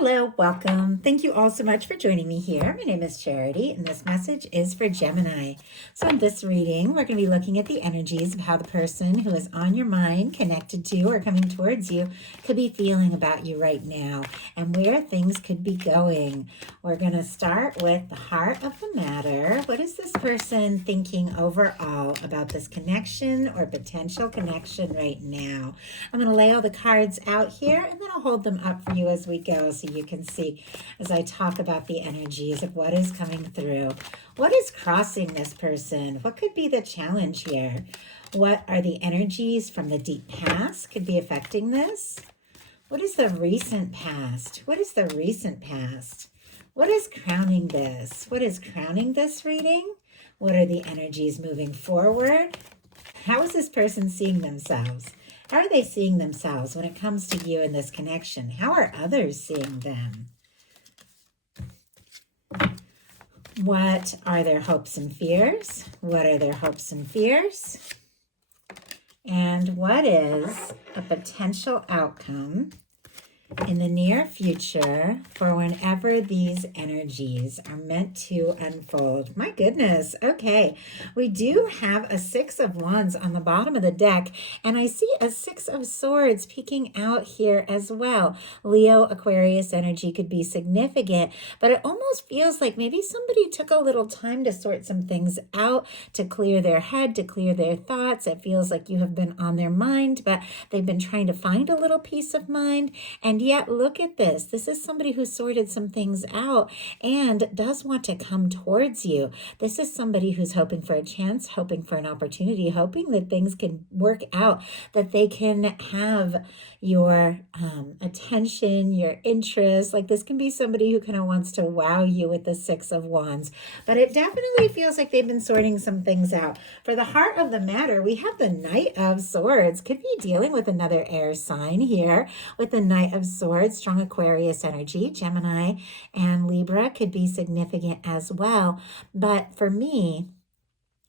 Hello, welcome. Thank you all so much for joining me here. My name is Charity, and this message is for Gemini. So in this reading, we're going to be looking at the energies of how the person who is on your mind, connected to, or coming towards you could be feeling about you right now and where things could be going. We're going to start with the heart of the matter. What is this person thinking overall about this connection or potential connection right now? I'm going to lay all the cards out here, and then I'll hold them up for you as we go so you can see as I talk about the energies of what is coming through. What is crossing this person? What could be the challenge here? What are the energies from the deep past could be affecting this? What is the recent past? What is the recent past? What is crowning this? What is crowning this reading? What are the energies moving forward? How is this person seeing themselves? How are they seeing themselves when it comes to you in this connection? How are others seeing them? What are their hopes and fears? What are their hopes and fears? And what is a potential outcome in the near future for whenever these energies are meant to unfold? My goodness. Okay. We do have a Six of Wands on the bottom of the deck, and I see a Six of Swords peeking out here as well. Leo, Aquarius energy could be significant, but it almost feels like maybe somebody took a little time to sort some things out, to clear their head, to clear their thoughts. It feels like you have been on their mind, but they've been trying to find a little peace of mind. And yet, look at this. This is somebody who sorted some things out and does want to come towards you. This is somebody who's hoping for a chance, hoping for an opportunity, hoping that things can work out, that they can have your attention, your interest. Like, this can be somebody who kind of wants to wow you with the Six of Wands. But it definitely feels like they've been sorting some things out. For the heart of the matter, we have the Knight of Swords. Could be dealing with another air sign here with the Knight of Swords. Strong Aquarius energy. Gemini and Libra could be significant as well. But for me,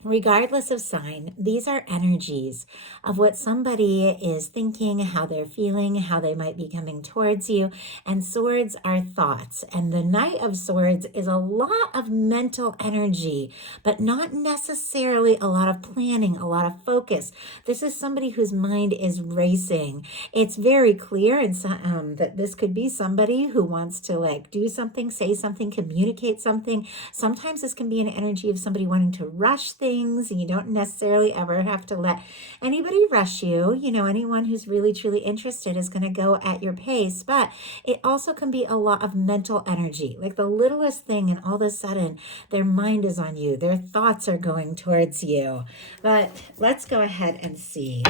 regardless of sign, these are energies of what somebody is thinking, how they're feeling, how they might be coming towards you. And swords are thoughts. And the Knight of Swords is a lot of mental energy, but not necessarily a lot of planning, a lot of focus. This is somebody whose mind is racing. It's very clear that this could be somebody who wants to do something, say something, communicate something. Sometimes this can be an energy of somebody wanting to rush things, and you don't necessarily ever have to let anybody rush you. You know, anyone who's really truly interested is going to go at your pace, but it also can be a lot of mental energy, like the littlest thing, and all of a sudden their mind is on you, their thoughts are going towards you. But let's go ahead and see,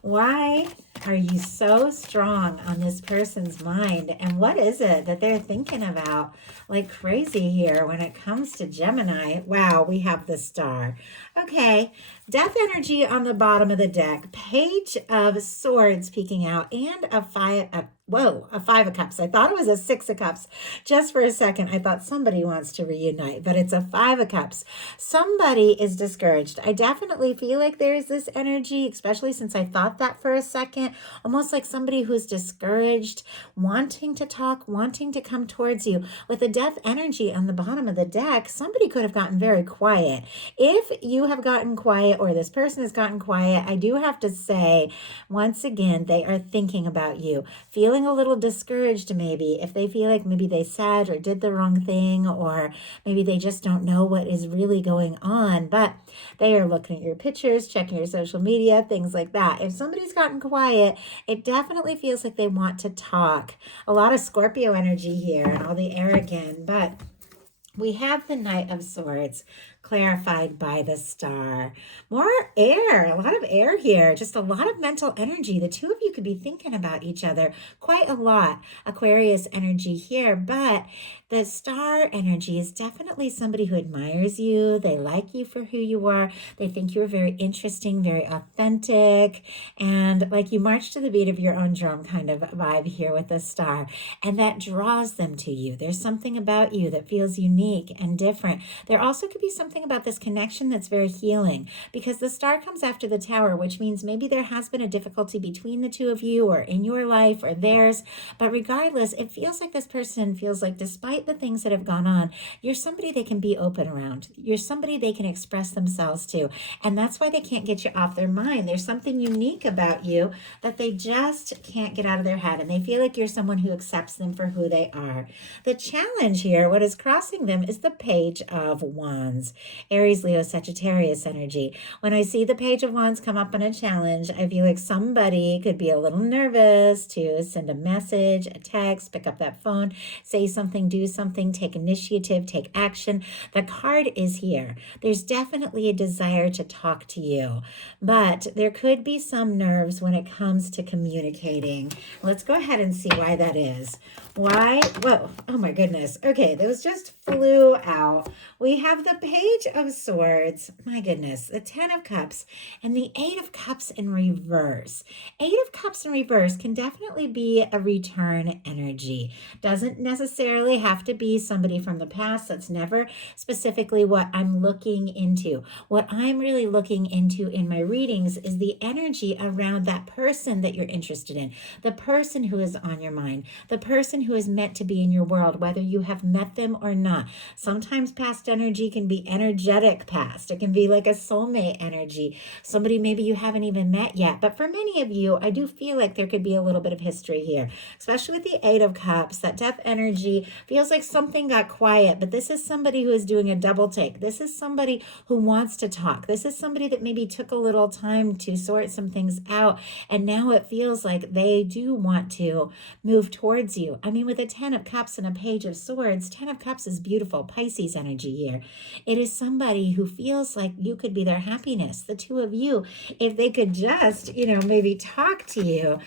why are you so strong on this person's mind? And what is it that they're thinking about like crazy here when it comes to Gemini? Wow, we have the Star. Okay, Death energy on the bottom of the deck. Page of Swords peeking out, and a Five of Cups. I thought it was a Six of Cups. Just for a second, I thought somebody wants to reunite, but it's a Five of Cups. Somebody is discouraged. I definitely feel like there is this energy, especially since I thought that for a second, almost like somebody who's discouraged, wanting to talk, wanting to come towards you. With the Death energy on the bottom of the deck, somebody could have gotten very quiet. If you have gotten quiet, or this person has gotten quiet, I do have to say, once again, they are thinking about you, feeling a little discouraged maybe, if they feel like maybe they said or did the wrong thing, or maybe they just don't know what is really going on, but they are looking at your pictures, checking your social media, things like that. If somebody's gotten quiet, it definitely feels like they want to talk. A lot of Scorpio energy here and all the air again, but we have the Knight of Swords clarified by the Star. More air, a lot of air here, just a lot of mental energy. The two of you could be thinking about each other quite a lot. Aquarius energy here, but the Star energy is definitely somebody who admires you. They like you for who you are. They think you're very interesting, very authentic, and like you march to the beat of your own drum kind of vibe here with the Star, and that draws them to you. There's something about you that feels unique and different. There also could be something something about this connection that's very healing, because the star comes after the tower, which means maybe there has been a difficulty between the two of you or in your life or theirs. But regardless, it feels like this person feels like despite the things that have gone on, you're somebody they can be open around. You're somebody they can express themselves to. And that's why they can't get you off their mind. There's something unique about you that they just can't get out of their head. And they feel like you're someone who accepts them for who they are. The challenge here, what is crossing them, is the Page of Wands. Aries, Leo, Sagittarius energy. When I see the Page of Wands come up on a challenge, I feel like somebody could be a little nervous to send a message, a text, pick up that phone, say something, do something, take initiative, take action. The card is here. There's definitely a desire to talk to you, but there could be some nerves when it comes to communicating. Let's go ahead and see why that is. Why? Whoa, oh my goodness. Okay, those just flew out. We have the Page of Swords, my goodness, the Ten of Cups, and the Eight of Cups in reverse. Eight of Cups in reverse can definitely be a return energy. Doesn't necessarily have to be somebody from the past. That's never specifically what I'm looking into. What I'm really looking into in my readings is the energy around that person that you're interested in, the person who is on your mind, the person who is meant to be in your world, whether you have met them or not. Sometimes past energy can be energetic past. It can be like a soulmate energy, somebody maybe you haven't even met yet. But for many of you, I do feel like there could be a little bit of history here, especially with the Eight of Cups. That death energy feels like something got quiet, but this is somebody who is doing a double take. This is somebody who wants to talk. This is somebody that maybe took a little time to sort some things out, and now it feels like they do want to move towards you. I mean, with a Ten of Cups and a Page of Swords, Ten of Cups is beautiful, Pisces energy here. It is somebody who feels like you could be their happiness. The two of you, if they could just, maybe talk to you,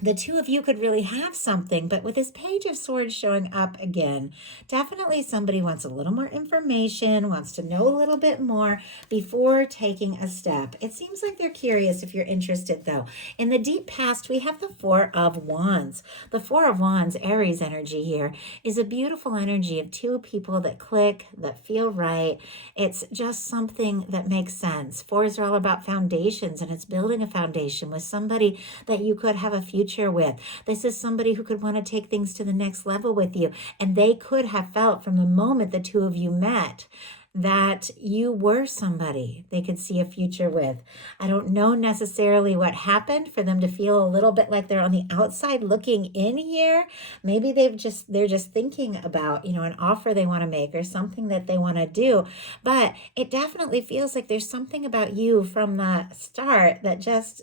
the two of you could really have something. But with this Page of Swords showing up again, definitely somebody wants a little more information, wants to know a little bit more before taking a step. It seems like they're curious if you're interested, though. In the deep past, we have the Four of Wands. The Four of Wands, Aries energy here, is a beautiful energy of two people that click, that feel right. It's just something that makes sense. Fours are all about foundations, and it's building a foundation with somebody that you could have a future with. This is somebody who could want to take things to the next level with you. And they could have felt from the moment the two of you met that you were somebody they could see a future with. I don't know necessarily what happened for them to feel a little bit like they're on the outside looking in here. Maybe they're just thinking about, an offer they want to make or something that they want to do. But it definitely feels like there's something about you from the start that just,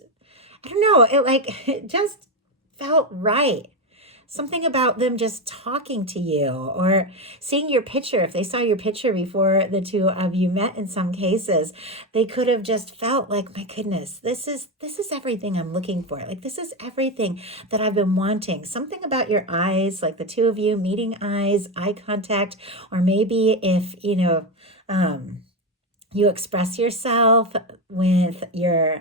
I don't know, it just felt right. Something about them just talking to you or seeing your picture. If they saw your picture before the two of you met, in some cases, they could have just felt like, my goodness, this is everything I'm looking for. Like, this is everything that I've been wanting. Something about your eyes, like the two of you meeting eyes, eye contact, or maybe if, you express yourself with your,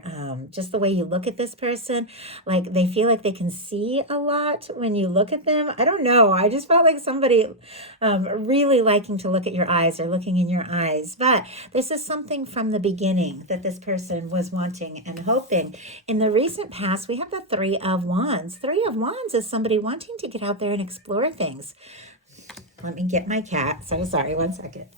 just the way you look at this person, like they feel like they can see a lot when you look at them. I don't know. I just felt like somebody really liking to look at your eyes or looking in your eyes. But this is something from the beginning that this person was wanting and hoping. In the recent past, we have the Three of Wands. Three of Wands is somebody wanting to get out there and explore things. Let me get my cat. So sorry, one second.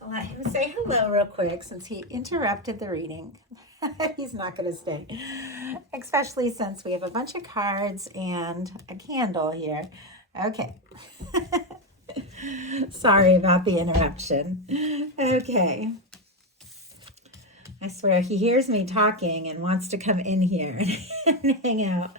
I'll let him say hello real quick since he interrupted the reading. He's not going to stay, especially since we have a bunch of cards and a candle here. Okay. Sorry about the interruption. Okay. I swear he hears me talking and wants to come in here and hang out.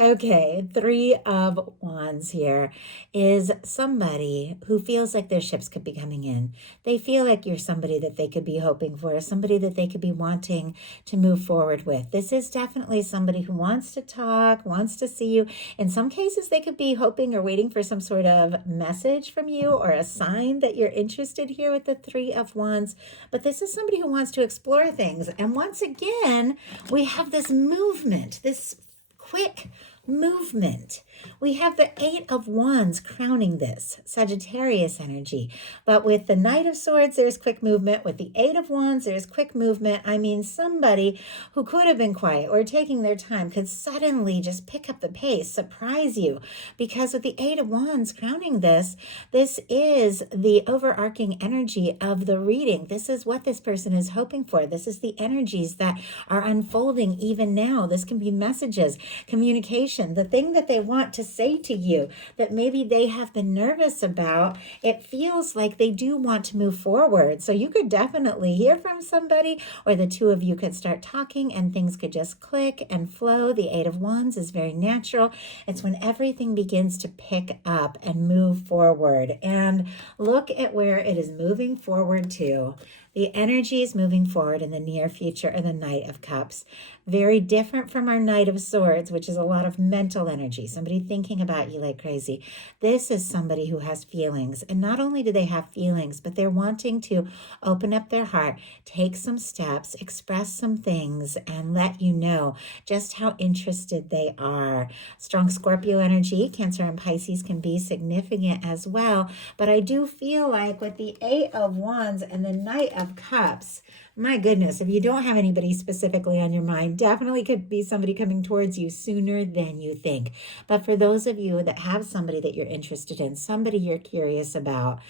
Okay, Three of Wands here is somebody who feels like their ships could be coming in. They feel like you're somebody that they could be hoping for, somebody that they could be wanting to move forward with. This is definitely somebody who wants to talk, wants to see you. In some cases, they could be hoping or waiting for some sort of message from you or a sign that you're interested here with the Three of Wands. But this is somebody who wants to explore things. And once again, we have this movement, this quick movement. We have the Eight of Wands crowning this, Sagittarius energy. But with the Knight of Swords, there's quick movement. With the Eight of Wands, there's quick movement. I mean, somebody who could have been quiet or taking their time could suddenly just pick up the pace, surprise you. Because with the Eight of Wands crowning this, this is the overarching energy of the reading. This is what this person is hoping for. This is the energies that are unfolding even now. This can be messages, communication, the thing that they want to say to you that maybe they have been nervous about. It feels like they do want to move forward. So you could definitely hear from somebody, or the two of you could start talking and things could just click and flow. The Eight of Wands is very natural. It's when everything begins to pick up and move forward. And look at where it is moving forward to. The energy is moving forward in the near future of the Knight of Cups. Very different from our Knight of Swords, which is a lot of mental energy, somebody thinking about you like crazy. This is somebody who has feelings. And not only do they have feelings, but they're wanting to open up their heart, take some steps, express some things, and let you know just how interested they are. Strong Scorpio energy, Cancer and Pisces can be significant as well. But I do feel like with the Eight of Wands and the Knight of Cups, my goodness, if you don't have anybody specifically on your mind, definitely could be somebody coming towards you sooner than you think. But for those of you that have somebody that you're interested in, somebody you're curious about,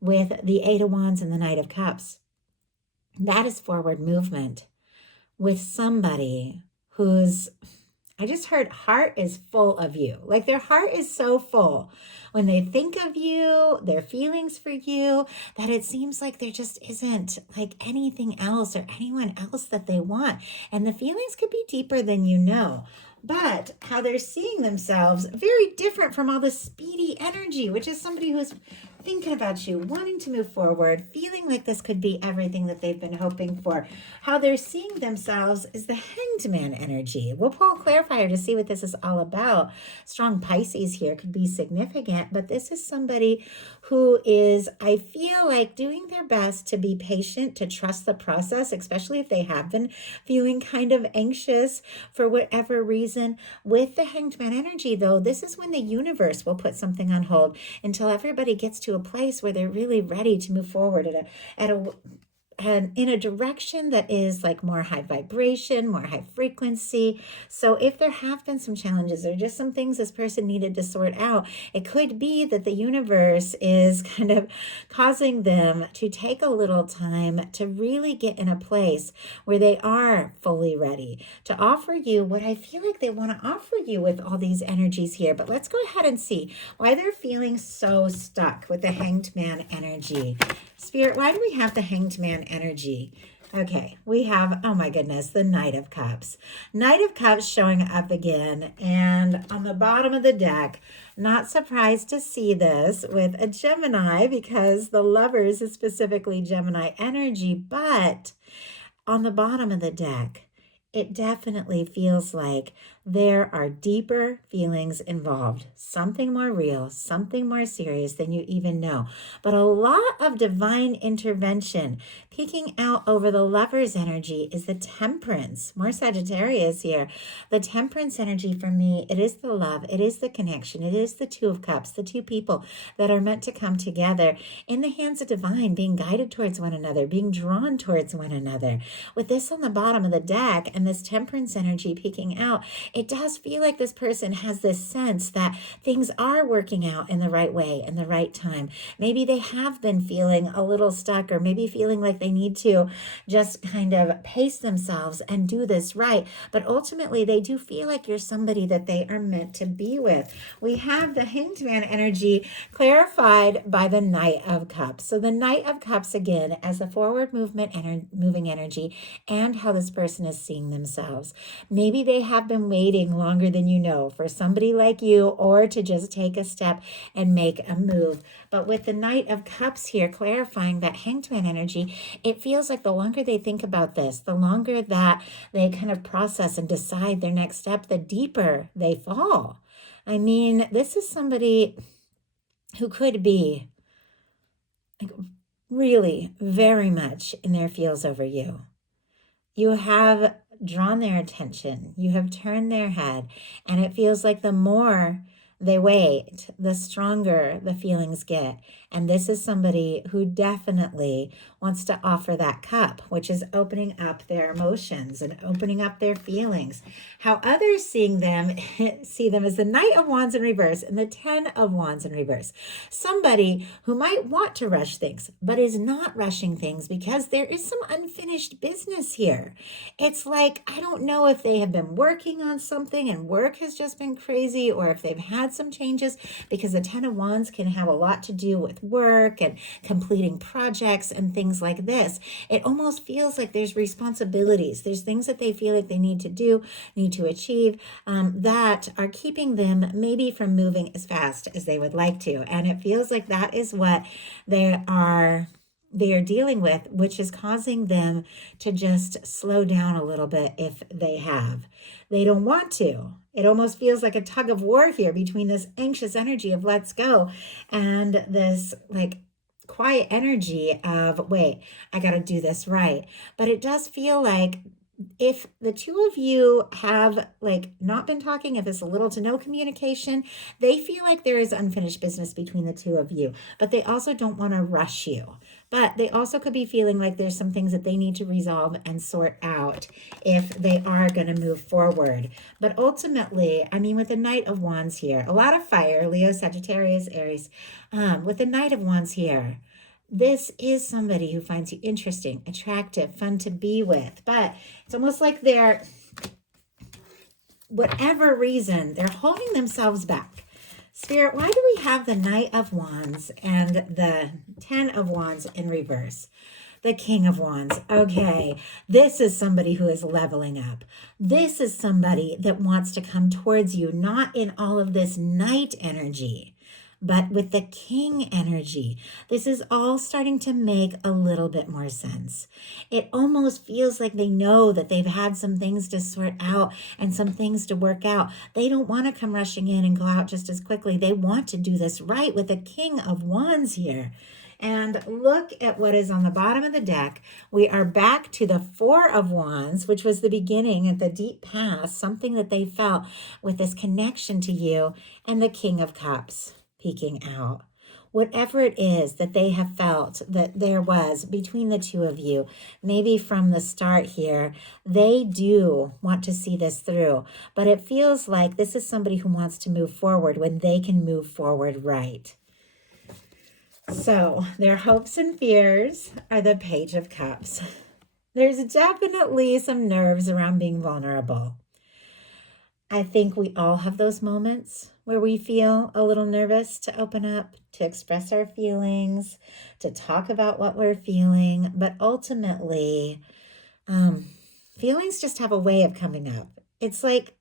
with the Eight of Wands and the Knight of Cups, that is forward movement with somebody who's, I just heard heart is full of you. Like their heart is so full when they think of you, their feelings for you, that it seems like there just isn't like anything else or anyone else that they want. And the feelings could be deeper than you know. But how they're seeing themselves, very different from all the speedy energy, which is somebody who's thinking about you, wanting to move forward, feeling like this could be everything that they've been hoping for. How they're seeing themselves is the Hanged Man energy. We'll pull a clarifier to see what this is all about. Strong Pisces here could be significant, but this is somebody who is, I feel like, doing their best to be patient, to trust the process, especially if they have been feeling kind of anxious for whatever reason. With the Hanged Man energy, though, this is when the universe will put something on hold until everybody gets to a place where they're really ready to move forward in a direction that is like more high vibration, more high frequency. So if there have been some challenges or just some things this person needed to sort out, it could be that the universe is kind of causing them to take a little time to really get in a place where they are fully ready to offer you what I feel like they want to offer you with all these energies here. But let's go ahead and see why they're feeling so stuck with the Hanged Man energy. Spirit, why do we have the Hanged Man energy? Okay, we have, oh my goodness, the Knight of Cups. Knight of Cups showing up again. And on the bottom of the deck, not surprised to see this with a Gemini because the Lovers is specifically Gemini energy. But on the bottom of the deck, it definitely feels like there are deeper feelings involved, something more real, something more serious than you even know. But a lot of divine intervention. Peeking out over the Lover's energy is the Temperance, more Sagittarius here. The Temperance energy for me, it is the love, it is the connection, it is the Two of Cups, the two people that are meant to come together in the hands of divine, being guided towards one another, being drawn towards one another. With this on the bottom of the deck and this Temperance energy peeking out, it does feel like this person has this sense that things are working out in the right way, in the right time. Maybe they have been feeling a little stuck, or maybe feeling like they need to just kind of pace themselves and do this right. But ultimately, they do feel like you're somebody that they are meant to be with. We have the Hanged Man energy clarified by the Knight of Cups. So the Knight of Cups, again, as a forward moving energy, and how this person is seeing themselves. Maybe they have been waiting longer than you know for somebody like you, or to just take a step and make a move. But with the Knight of Cups here clarifying that Hanged Man energy, it feels like the longer they think about this, the longer that they kind of process and decide their next step, the deeper they fall. I mean, this is somebody who could be like really very much in their feels over you. You have drawn their attention. You have turned their head, and it feels like the more they wait, the stronger the feelings get. And this is somebody who definitely wants to offer that cup, which is opening up their emotions and opening up their feelings. How others see them as the Knight of Wands in reverse and the Ten of Wands in reverse. Somebody who might want to rush things, but is not rushing things because there is some unfinished business here. It's like, I don't know if they have been working on something and work has just been crazy, or if they've had some changes, because the Ten of Wands can have a lot to do with work and completing projects and things like this. It almost feels like there's responsibilities. There's things that they feel like they need to do, need to achieve, that are keeping them maybe from moving as fast as they would like to. And it feels like that is what they are dealing with, which is causing them to just slow down a little bit if they have. They don't want to. It almost feels like a tug of war here between this anxious energy of let's go and this like quiet energy of wait, I got to do this right. But it does feel like if the two of you have like not been talking, if it's a little to no communication, they feel like there is unfinished business between the two of you, but they also don't want to rush you. But they also could be feeling like there's some things that they need to resolve and sort out if they are going to move forward. But ultimately, I mean, with the Knight of Wands here, a lot of fire, Leo, Sagittarius, Aries, with the Knight of Wands here, this is somebody who finds you interesting, attractive, fun to be with. But it's almost like they're, whatever reason, they're holding themselves back. Spirit, why do we have the Knight of Wands and the Ten of Wands in reverse? The King of Wands. Okay, this is somebody who is leveling up. This is somebody that wants to come towards you, not in all of this night energy, but with the King energy. This is all starting to make a little bit more sense. It almost feels like they know that they've had some things to sort out and some things to work out. They don't want to come rushing in and go out just as quickly. They want to do this right with the King of Wands here. And look at what is on the bottom of the deck. We are back to the Four of Wands, which was the beginning at the deep past, something that they felt with this connection to you, and the King of Cups peeking out. Whatever it is that they have felt that there was between the two of you, maybe from the start here, they do want to see this through. But it feels like this is somebody who wants to move forward when they can move forward right. So their hopes and fears are the Page of Cups. There's definitely some nerves around being vulnerable. I think we all have those moments where we feel a little nervous to open up, to express our feelings, to talk about what we're feeling. But ultimately, feelings just have a way of coming up. It's like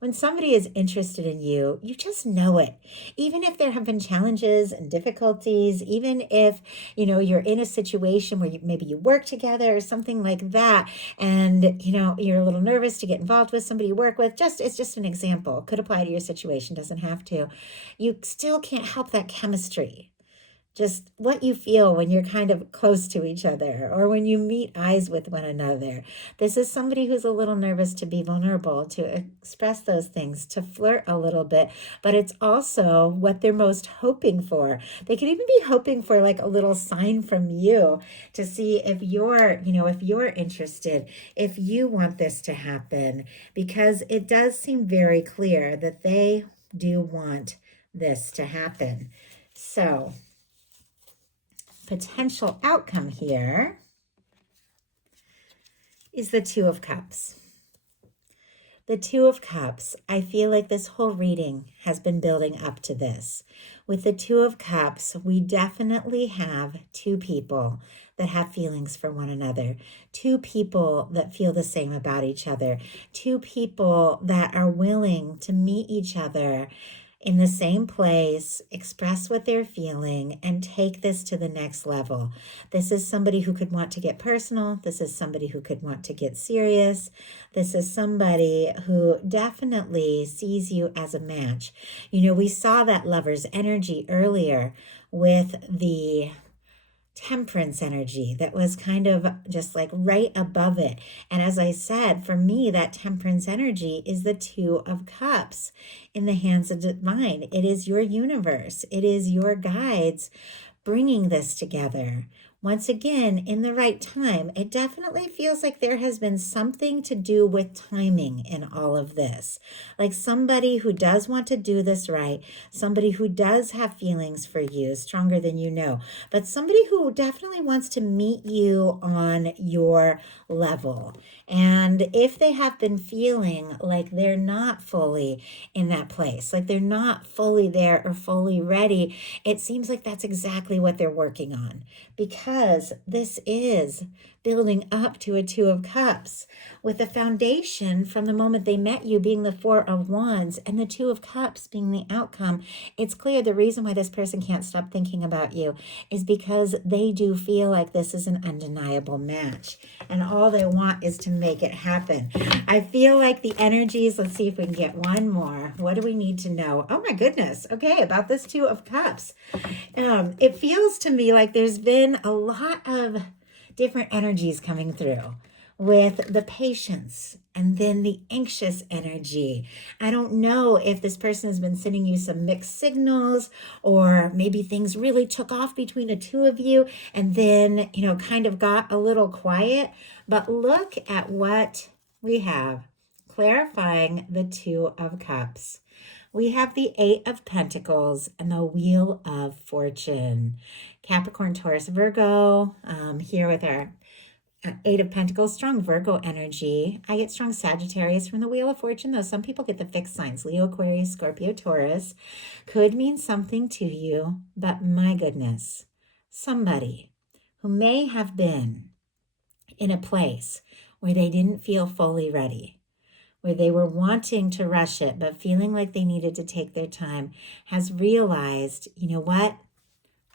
when somebody is interested in you, you just know it. Even if there have been challenges and difficulties, even if, you're in a situation where maybe you work together or something like that, and, you're a little nervous to get involved with somebody you work with, it's just an example. Could apply to your situation, doesn't have to. You still can't help that chemistry. Just what you feel when you're kind of close to each other or when you meet eyes with one another. This is somebody who's a little nervous to be vulnerable, to express those things, to flirt a little bit, but it's also what they're most hoping for. They could even be hoping for like a little sign from you to see if you're interested, if you want this to happen, because it does seem very clear that they do want this to happen. So, potential outcome here is the Two of Cups. The Two of Cups, I feel like this whole reading has been building up to this. With the Two of Cups, we definitely have two people that have feelings for one another, two people that feel the same about each other, two people that are willing to meet each other in the same place, express what they're feeling, and take this to the next level. This is somebody who could want to get personal. This is somebody who could want to get serious. This is somebody who definitely sees you as a match. We saw that lover's energy earlier with the temperance energy that was kind of just like right above it. And as I said, for me, that temperance energy is the Two of Cups in the hands of divine. It is your universe. It is your guides bringing this together. Once again, in the right time. It definitely feels like there has been something to do with timing in all of this. Like somebody who does want to do this right, somebody who does have feelings for you, stronger than you know, but somebody who definitely wants to meet you on your level. And if they have been feeling like they're not fully in that place, like they're not fully there or fully ready, it seems like that's exactly what they're working on, because this is building up to a Two of Cups with the foundation from the moment they met you being the Four of Wands and the Two of Cups being the outcome. It's clear the reason why this person can't stop thinking about you is because they do feel like this is an undeniable match and all they want is to make it happen. I feel like the energies, let's see if we can get one more. What do we need to know? Oh my goodness. Okay, about this Two of Cups. It feels to me like there's been a lot of different energies coming through with the patience and then the anxious energy. I don't know if this person has been sending you some mixed signals, or maybe things really took off between the two of you and then, kind of got a little quiet. But look at what we have clarifying the Two of Cups. We have the Eight of Pentacles and the Wheel of Fortune. Capricorn, Taurus, Virgo, here with our Eight of Pentacles, strong Virgo energy. I get strong Sagittarius from the Wheel of Fortune, though some people get the fixed signs. Leo, Aquarius, Scorpio, Taurus. Could mean something to you, but my goodness, somebody who may have been in a place where they didn't feel fully ready, where they were wanting to rush it, but feeling like they needed to take their time, has realized, you know what?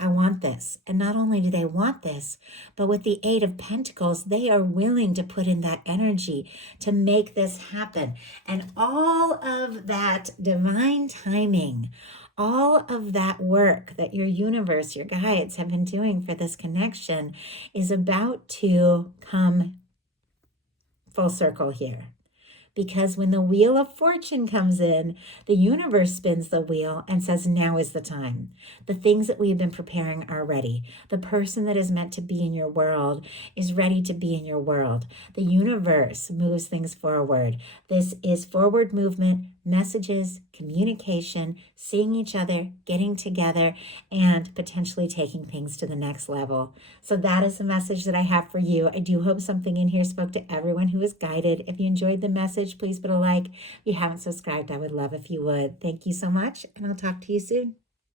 I want this. And not only do they want this, but with the Eight of Pentacles, they are willing to put in that energy to make this happen. And all of that divine timing, all of that work that your universe, your guides have been doing for this connection is about to come full circle here. Because when the Wheel of Fortune comes in, the universe spins the wheel and says, now is the time. The things that we have been preparing are ready. The person that is meant to be in your world is ready to be in your world. The universe moves things forward. This is forward movement, messages, communication, seeing each other, getting together, and potentially taking things to the next level. So that is the message that I have for you. I do hope something in here spoke to everyone who is guided. If you enjoyed the message, please put a like. If you haven't subscribed, I would love if you would. Thank you so much, and I'll talk to you soon.